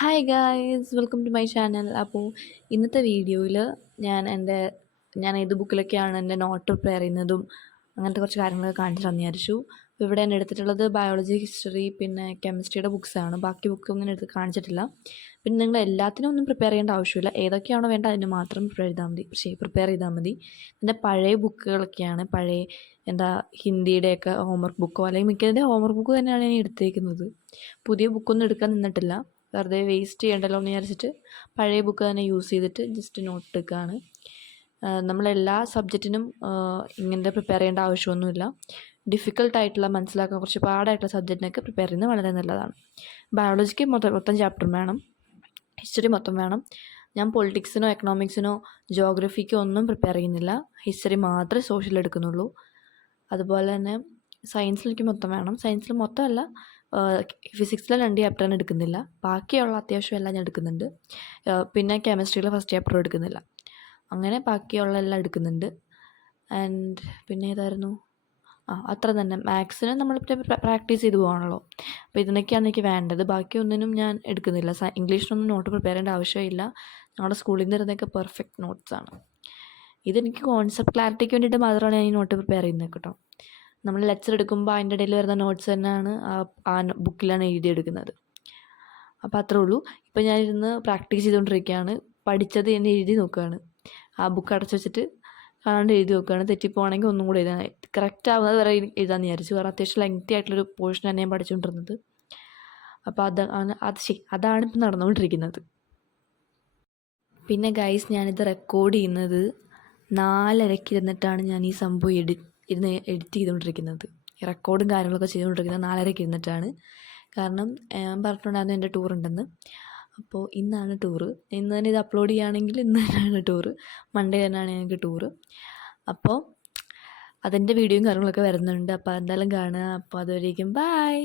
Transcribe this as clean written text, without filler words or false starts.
Hi guys welcome to my channel. അപ്പോൾ ഇന്നത്തെ വീഡിയോയിൽ ഞാൻ ഏത് ബുക്കിലൊക്കെയാണ് എൻ്റെ നോട്ട് പ്രിപ്പയർ ചെയ്യുന്നതും അങ്ങനത്തെ കുറച്ച് കാര്യങ്ങളൊക്കെ കാണിച്ചു തന്നു വിചാരിച്ചു. അപ്പോൾ ഇവിടെ ഞാൻ എടുത്തിട്ടുള്ളത് ബയോളജി, ഹിസ്റ്ററി, പിന്നെ കെമിസ്ട്രിയുടെ ബുക്സാണ്. ബാക്കി ബുക്കൊന്നും ഞാൻ എടുത്ത് കാണിച്ചിട്ടില്ല. പിന്നെ നിങ്ങൾ എല്ലാത്തിനും ഒന്നും പ്രിപ്പയർ ചെയ്യേണ്ട ആവശ്യമില്ല. ഏതൊക്കെയാണോ വേണ്ട അതിന് മാത്രം പ്രിപ്പയർ ചെയ്താൽ മതി. എൻ്റെ പഴയ ബുക്കുകളൊക്കെയാണ്, പഴയ ഹിന്ദിയുടെയൊക്കെ ഹോംവർക്ക് ബുക്കോ അല്ലെങ്കിൽ മിക്കതിൻ്റെ ഹോംവർക്ക് ബുക്ക് തന്നെയാണ് ഞാൻ എടുത്തേക്കുന്നത്. പുതിയ ബുക്കൊന്നും എടുക്കാൻ നിന്നിട്ടില്ല, വെറുതെ വേസ്റ്റ് ചെയ്യണ്ടല്ലോ എന്ന് വിചാരിച്ചിട്ട് പഴയ ബുക്ക് തന്നെ യൂസ് ചെയ്തിട്ട് ജസ്റ്റ് നോട്ട് എടുക്കുകയാണ്. നമ്മളെല്ലാ സബ്ജക്റ്റിനും ഇങ്ങനത്തെ പ്രിപ്പയർ ചെയ്യേണ്ട ആവശ്യമൊന്നുമില്ല. ഡിഫിക്കൽട്ടായിട്ടുള്ള, മനസ്സിലാക്കാൻ കുറച്ച് പാടായിട്ടുള്ള സബ്ജക്റ്റിനൊക്കെ പ്രിപ്പയർ ചെയ്യുന്നത് വളരെ നല്ലതാണ്. ബയോളജിക്ക് മൊത്തം ചാപ്റ്ററും വേണം, ഹിസ്റ്ററി മൊത്തം വേണം. ഞാൻ പൊളിറ്റിക്സിനോ എക്കണോമിക്സിനോ ജോഗ്രഫിക്കോ ഒന്നും പ്രിപ്പയർ ചെയ്യുന്നില്ല. ഹിസ്റ്ററി മാത്രമേ സോഷ്യൽ എടുക്കുന്നുള്ളൂ. അതുപോലെ തന്നെ സയൻസിൽ എനിക്ക് മൊത്തം വേണം. സയൻസിൽ മൊത്തമല്ല, ഫിസിക്സിലെ 2 ചാപ്റ്ററിന് എടുക്കുന്നില്ല. ബാക്കിയുള്ള അത്യാവശ്യം എല്ലാം ഞാൻ എടുക്കുന്നുണ്ട്. പിന്നെ കെമിസ്ട്രിയിലെ ഫസ്റ്റ് ചാപ്റ്റർ എടുക്കുന്നില്ല. അങ്ങനെ ബാക്കിയുള്ള എല്ലാം എടുക്കുന്നുണ്ട്. ആൻഡ് പിന്നെ ഏതായിരുന്നു, അത്ര തന്നെ. മാത്സിന് നമ്മളിപ്പോൾ പ്രാക്ടീസ് ചെയ്ത് പോകണമല്ലോ. അപ്പോൾ ഇതിനൊക്കെയാണ് എനിക്ക് വേണ്ടത്. ബാക്കിയൊന്നിനും ഞാൻ എടുക്കുന്നില്ല. ഇംഗ്ലീഷിനൊന്നും നോട്ട് പ്രിപ്പയർ ചെയ്യേണ്ട ആവശ്യമില്ല. ഞങ്ങളുടെ സ്കൂളിൽ നിന്ന് തരുന്നതൊക്കെ പെർഫെക്റ്റ് നോട്ട്സാണ്. ഇതെനിക്ക് കോൺസെപ്റ്റ് ക്ലാരിറ്റിക്ക് വേണ്ടിയിട്ട് മാത്രമാണ് ഞാൻ ഈ നോട്ട് പ്രിപ്പയർ ചെയ്യുന്നത് കേട്ടോ. നമ്മൾ ലെക്ചർ എടുക്കുമ്പോൾ അതിൻ്റെ ഇടയിൽ വരുന്ന നോട്ട്സ് തന്നെയാണ് ആ ബുക്കിലാണ് എഴുതിയെടുക്കുന്നത്. അപ്പോൾ അത്രേ ഉള്ളൂ. ഇപ്പോൾ ഞാനിരുന്ന് പ്രാക്ടീസ് ചെയ്തുകൊണ്ടിരിക്കുകയാണ്. പഠിച്ചത് ഞാൻ എഴുതി നോക്കുകയാണ്. ആ ബുക്ക് അടച്ചു വെച്ചിട്ട് കാണാണ്ട് എഴുതി നോക്കുകയാണ്. തെറ്റിപ്പോവാണെങ്കിൽ ഒന്നും കൂടെ എഴുതാൻ, കറക്റ്റ് ആവുന്നത് വരെ എഴുതാമെന്ന് വിചാരിച്ചു. കാരണം അത്യാവശ്യം ലെങ്തി ആയിട്ടുള്ളൊരു പോർഷനാണ് ഞാൻ പഠിച്ചുകൊണ്ടിരുന്നത്. അപ്പോൾ അതാണ് ഇപ്പം നടന്നുകൊണ്ടിരിക്കുന്നത്. പിന്നെ ഗൈസ്, ഞാനിത് റെക്കോർഡ് ചെയ്യുന്നത് 4:30 ഇരുന്നിട്ടാണ് ഞാൻ ഈ സംഭവം എഡിറ്റ് ചെയ്തുകൊണ്ടിരിക്കുന്നത്. റെക്കോർഡും കാര്യങ്ങളൊക്കെ ചെയ്തുകൊണ്ടിരിക്കുന്നത് 4:30 ഇരുന്നിട്ടാണ്. കാരണം ഞാൻ പറഞ്ഞിട്ടുണ്ടായിരുന്നു എൻ്റെ ടൂർ ഉണ്ടെന്ന്. അപ്പോൾ ഇന്നാണ് ടൂറ്. ഇന്ന് തന്നെ ഇത് അപ്ലോഡ് ചെയ്യുകയാണെങ്കിൽ ഇന്ന് തന്നെയാണ് ടൂറ്. മൺഡേ തന്നെയാണ് ഞങ്ങൾക്ക് ടൂറ്. അപ്പോൾ അതിൻ്റെ വീഡിയോയും കാര്യങ്ങളൊക്കെ വരുന്നുണ്ട്. അപ്പോൾ എന്തായാലും കാണുക. അപ്പോൾ അതുവരേക്കും ബൈ.